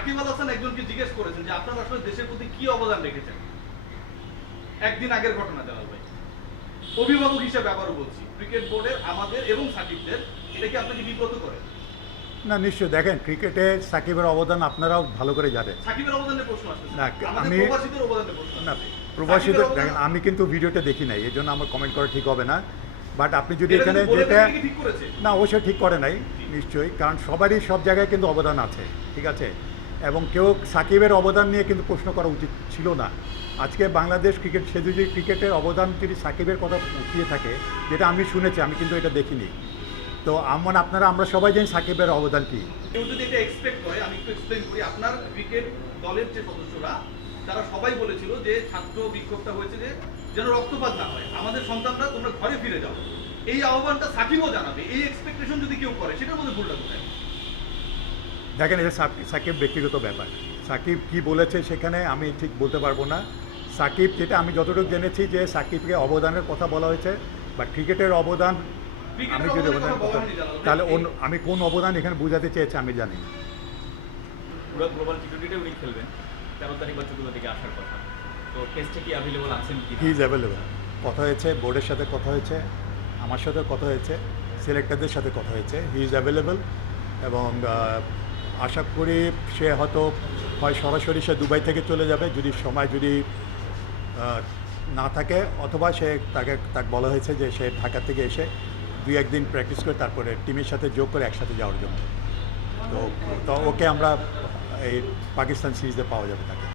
সাকিব আল হাসান একজনকে জিজ্ঞেস করেছেন যে আপনারা আসলে দেশের প্রতি কি অবদান রেখেছেন একদিন আগের ঘটনা জালাল ভাই, অভিভাবক হিসেবে আবারও বলছি, ক্রিকেট বোর্ডের আমাদের এবং সাকিবদের, এটা কি আপনাকে বিব্রত করে? না, নিশ্চয়ই। দেখেন, ক্রিকেটে সাকিবের অবদান আপনারাও ভালো করে জানেন। সাকিবের অবদানের প্রশ্ন আসছে না, আমাদের প্রবাসীদের অবদানের প্রশ্ন না, আসছে। প্রবাসীদের সাকিবের দেখেন, অবদান- আমি কিন্তু ভিডিওটা দেখি নাই, এই জন্য আমার কমেন্ট করা ঠিক হবে না। বাট আপনি যদি এটা এখানে যদি বলে যেটা থাকেন, এটা কি ঠিক করেছে? না, অবশ্যই ঠিক করে নাই নিশ্চয়ই, কারণ সবারই সব জায়গায় কিন্তু অবদান আছে, ঠিক আছে। এবং কেউ সাকিবের অবদান নিয়ে কিন্তু প্রশ্ন করা উচিত ছিল না। আজকে বাংলাদেশ ক্রিকেট, সে যদি ক্রিকেটের অবদান যদি সাকিবের কথা উঠিয়ে থাকে, যেটা আমি শুনেছি, আমি কিন্তু এটা দেখিনি। তো আমরা সবাই জানি সাকিবের অবদান কী। কেউ যদি এটা এক্সপেক্ট করে, আমি একটু এক্সপ্লেইন করি। আপনার ক্রিকেট দলের যে সদস্যরা, তারা সবাই বলেছিল যে ছাত্র বিক্ষোভটা হয়েছে যে যেন রক্তপাত না হয়, আমাদের সন্তানরা তোমরা ঘরে ফিরে যাও, এই আহ্বানটা সাকিবও জানাবে। এই এক্সপেকটেশন যদি কেউ করে, সেটার মধ্যে ভুলটা কোথায়? দেখেন, এটা সাকিব ব্যক্তিগত ব্যাপার। সাকিব কি বলেছে সেখানে আমি ঠিক বলতে পারবো না। সাকিব, যেটা আমি যতটুকু জেনেছি যে সাকিবকে অবদানের কথা বলা হয়েছে, বা ক্রিকেটের অবদান, আমি যদি অবদানের কথা, তাহলে আমি কোন অবদান এখানে বোঝাতে চেয়েছি আমি জানি না। পুরো গ্লোবাল টি-টোয়েন্টিটা উনি খেলবেন 13 তারিখ বা 14 তারিখে আসার কথা। তো টেস্টে কি অ্যাভেলেবল আছেন কি? He is available. কথা হয়েছে, বোর্ডের সাথে কথা হয়েছে, আমার সাথে কথা হয়েছে, সিলেক্টরদের সাথে কথা হয়েছে। হি ইজ অ্যাভেলেবেল এবং আশা করি সে হয়তো হয় সরাসরি সে দুবাই থেকে চলে যাবে যদি সময় না থাকে, অথবা তাকে বলা হয়েছে যে সে ঢাকা থেকে এসে 2-1 দিন প্র্যাকটিস করে তারপরে টিমের সাথে যোগ করে একসাথে যাওয়ার জন্য। তো ওকে আমরা এই পাকিস্তান সিরিজে পাওয়া যাবে তাকে।